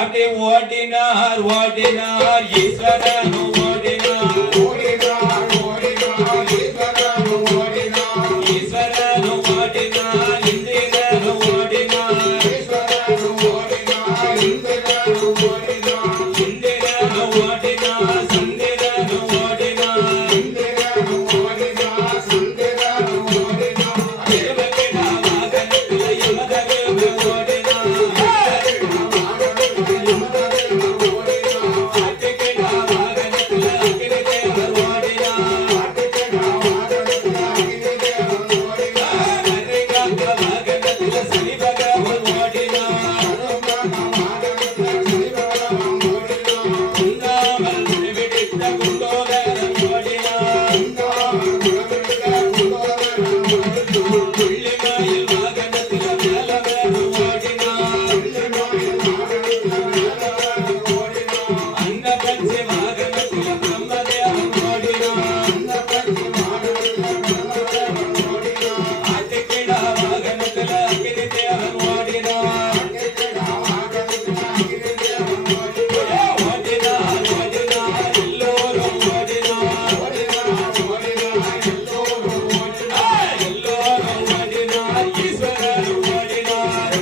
அப்படியே ஓடினார் ஓடினார் ஈஸ்வரன் ஓடினார் ஓடினார் ஓடினார் ஈஸ்வரன் ஓடினார் ஈஸ்வரன் ஓடினார் இந்திரன் ஓடினார் ஈஸ்வரன் ஓடினார் இந்திரன் ஓடினார் இந்திரன் ஓடினார் சந்திரன் ஓடினார் இந்திரன் ஓடினார் சந்திரன் ஓடினார் தேவகிடா வாகனத்தில் யமதர்ம ஓடினார் ஆட்டுக்கிடா வாகனத்தில் அகிலதேவர் ஓடினார் நரிகாக்க வாகனத்தில் சனி பகவான் ஓடினார் உண்ணாமல் விடுவித்த குண்டோதரன் ஓடினார் புள்ளிமயில் வாகனத்தில் மேலவர் ஓடினார் அன்னபட்சி வாகனத்தில் பிரம்மதேவன் ஓடினார் ஆட்டுக்கிடா வாகனத்தில் அகிலதேவன் ஓடினார் ஓடினார் ஓடினார் எல்லோரும் ஓடினார் எல்லோரும் ஓடினார் ஈஸ்வரர் ஓடினார்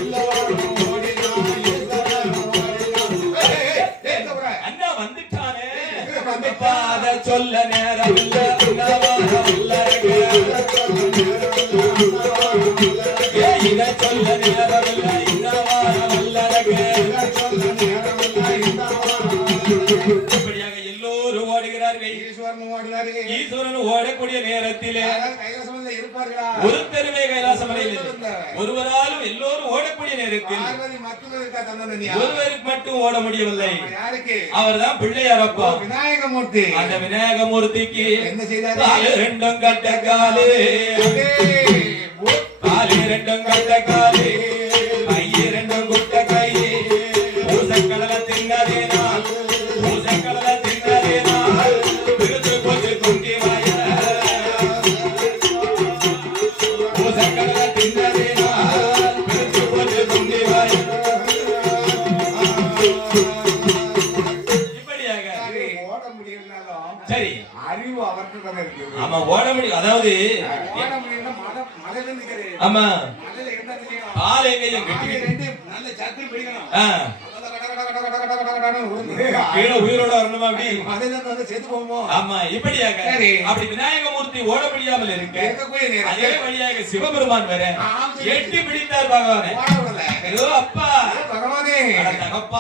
அண்ணா வந்துட்டானே பாத சொல்ல நேரம் இல்ல இத சொல்ல நேரம் இல்ல இன்னவாரம் அல்லறகு இப்படியாக எல்லோரும் ஓடுகிறார்கள் ஈஸ்வரன் ஓடக்கூடிய நேரத்திலே ஒருத்தருமே கைலாசமலையில் இல்லை. ஒருவராலும் எல்லோரும் ஓடக்கூடிய நேரத்தில் ஒருவருக்கு மட்டும் ஓட முடியவில்லை. அவர்தான் பிள்ளையாரப்பா விநாயகமூர்த்தி. அந்த விநாயகமூர்த்திக்கு என்ன செய்தாரு? காலு ரெண்டும் கட்ட காலு காலு ரெண்டும் கட்ட காலு கையு ரெண்டும் குட்ட கை பூசக்கடலை தின்னதேனால் பூசக்கடலை தின்னதேனால் விருது போச்சு குண்டி வாய பூசக்கடலை தின்னதேனால் விருது போச்சு குண்டி வாய இப்படியாக ஓட முடியலனாலும் சரி அறிவு அவர்கிட்ட தானே இருக்குது. ஆமா ஓட முடியும். அதாவது ஓட முடியும்னா மலையில நிக்கிறது. ஆமா மலையில என்ன தெரியும்? கால் எங்கேயும் காலை கட்டி ரெண்டு நல்ல சக்கரை பிடிக்கணும். கீழே உயிரோட வரணுமா அப்படி மலையில இருந்து வந்து செத்து போவோமோ? ஆமா இப்படியாக சரி. அப்படி விநாயகமூர்த்தி ஓட முடியாமல் இருக்க இருக்கக்கூடிய நேரத்தில் அதே வழியாக சிவபெருமான் வேற ஆம், சரி. எட்டி பிடித்தார் பகவானே. ஓட விடல. ஐயோ அப்பா பகவானே அட தகப்பா